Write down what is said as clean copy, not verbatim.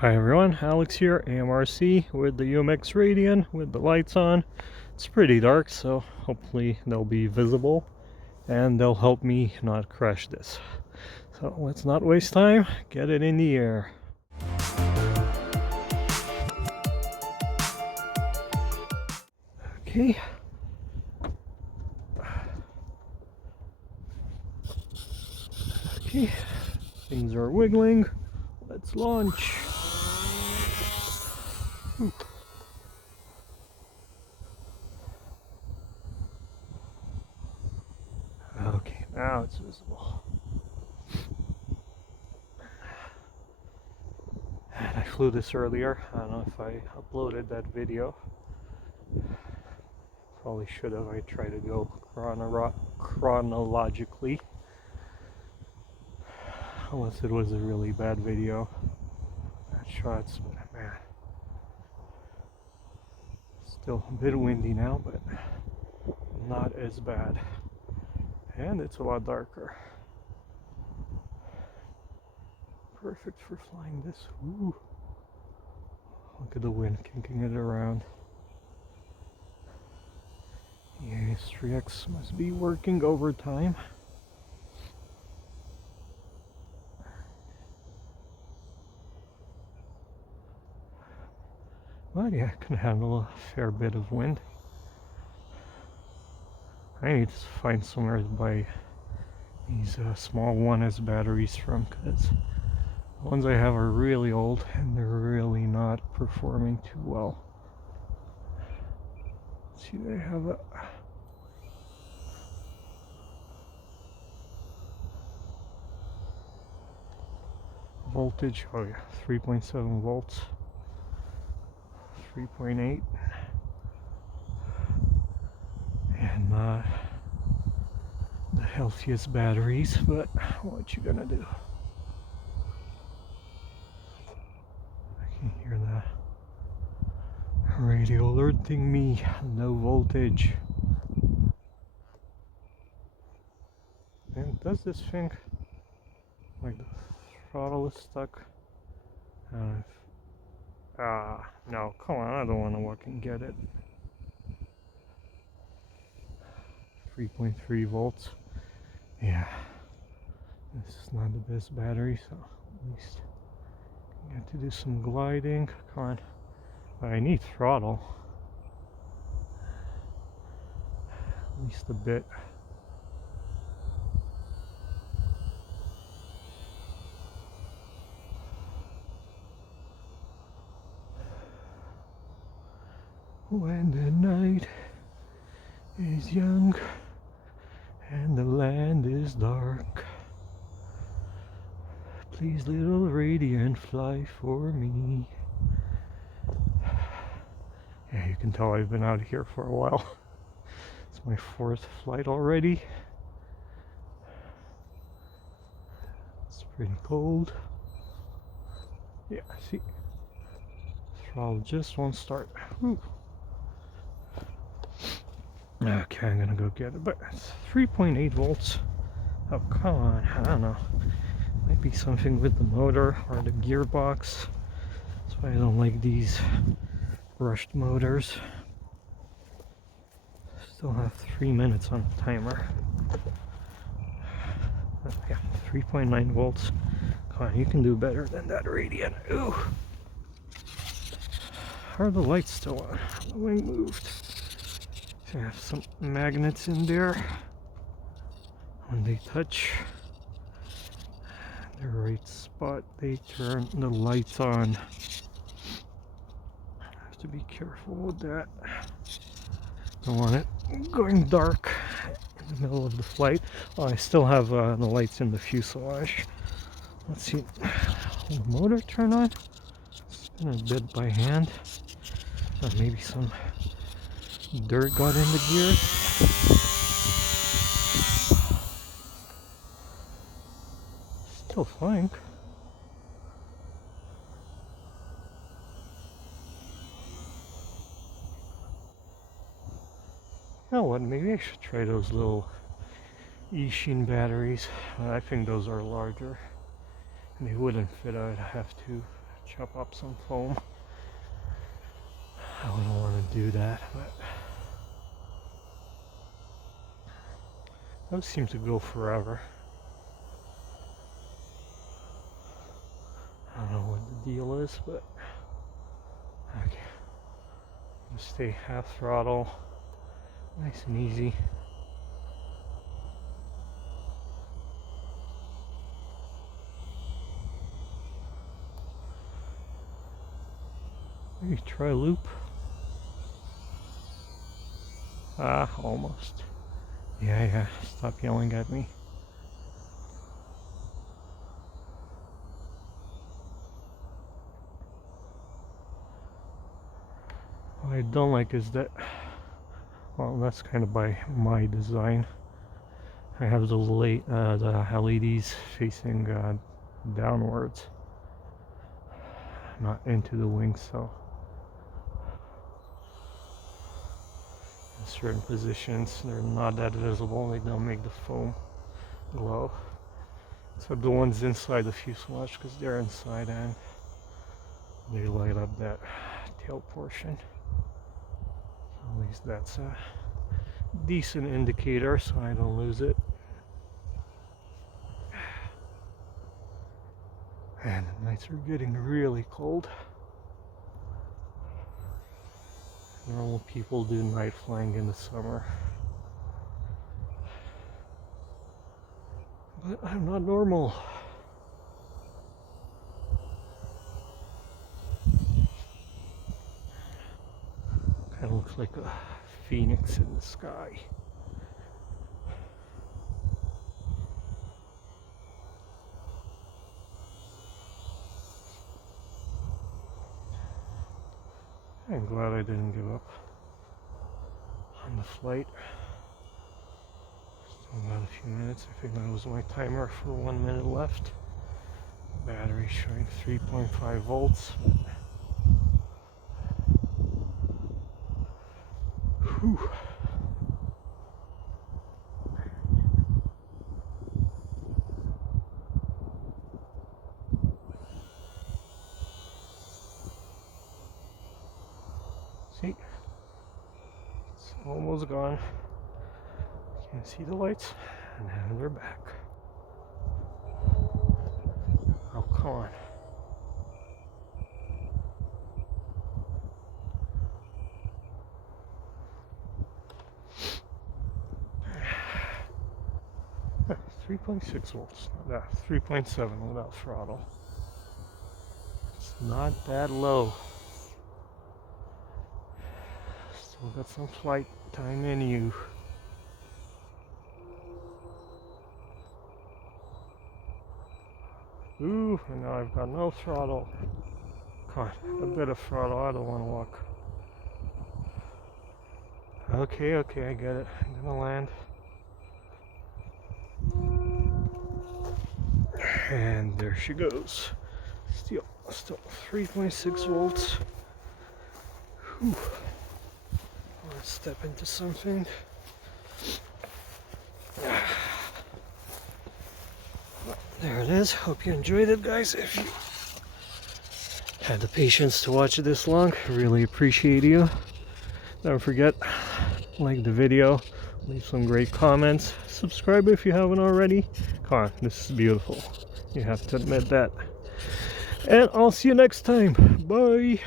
Hi everyone, Alex here, AMRC with the UMX Radian with the lights on. It's pretty dark, so hopefully they'll be visible and they'll help me not crash this. So let's not waste time, get it in the air. Okay. Okay, things are wiggling. Let's launch. Ooh. Okay, now it's visible. And I flew this earlier. I don't know if I uploaded that video. Probably should have. I tried to go chronologically. Unless it was a really bad video. Bad shots, but man. Still a bit windy now, but not as bad. And it's a lot darker. Perfect for flying this. Ooh. Look at the wind kicking it around. Yeah, S3X must be working overtime. But yeah, I can handle a fair bit of wind. I need to find somewhere to buy these small 1S batteries from, because the ones I have are really old and they're really not performing too well. Let's see, they have a voltage, oh yeah, 3.7 volts, 3.8, and not the healthiest batteries, but what you gonna do? I can hear the radio alerting me, low voltage. And does this thing, like the throttle is stuck? No, come on, I don't want to walk and get it. 3.3 volts. Yeah, this is not the best battery, so at least I have to do some gliding. Come on, but I need throttle. At least a bit. When the night is young and the land is dark, please, little Radian, fly for me. Yeah, you can tell I've been out here for a while. It's my 4th flight already. It's pretty cold. Yeah, see, throttle just won't start. Ooh. Okay, I'm gonna go get it, but it's 3.8 volts. Oh, come on, I don't know. Might be something with the motor or the gearbox. That's why I don't like these rushed motors. Still have 3 minutes on the timer. Yeah, 3.9 volts. Come on, you can do better than that Radian. Ooh! Are the lights still on? The wing moved. I have some magnets in there. When they touch the right spot, they turn the lights on. I have to be careful with that. Don't want it going dark in the middle of the flight. Oh, I still have the lights in the fuselage. Let's see. Will the motor turn on? Spin a bit by hand. Maybe some dirt got in the gears. Still flying. You know what? Maybe I should try those little E-sheen batteries. I think those are larger and they wouldn't fit. I'd have to chop up some foam. I wouldn't want to do that, but those seem to go forever. I don't know what the deal is, but okay. Just stay half throttle, nice and easy. Maybe try a loop. Ah, almost. Yeah, stop yelling at me. What I don't like is that, well, that's kind of by my design. I have the LEDs facing downwards, not into the wings, so in certain positions they're not that visible. They don't make the foam glow. So the ones inside the fuselage, because they're inside and they light up that tail portion. At least that's a decent indicator so I don't lose it. And the nights are getting really cold. Normal people do night flying in the summer, but I'm not normal. Kind of looks like a phoenix in the sky. I'm glad I didn't give up on the flight. Still got a few minutes. I think that was my timer for 1 minute left. Battery showing 3.5 volts. Whew. See, it's almost gone. You can see the lights, and now they're back. Oh, come on. Yeah, 3.6 volts, not that, 3.7 without throttle. It's not that low. Still got some flight time in you. Ooh, and now I've got no throttle. Come on, a bit of throttle, I don't want to walk. Okay, I get it. I'm gonna land. And there she goes. Still 3.6 volts. Whew. Let's step into something. Well, there it is. Hope you enjoyed it, guys. If you had the patience to watch it this long, really appreciate you. Don't forget, like the video, leave some great comments, subscribe if you haven't already. Come on, this is beautiful. You have to admit that. And I'll see you next time. Bye.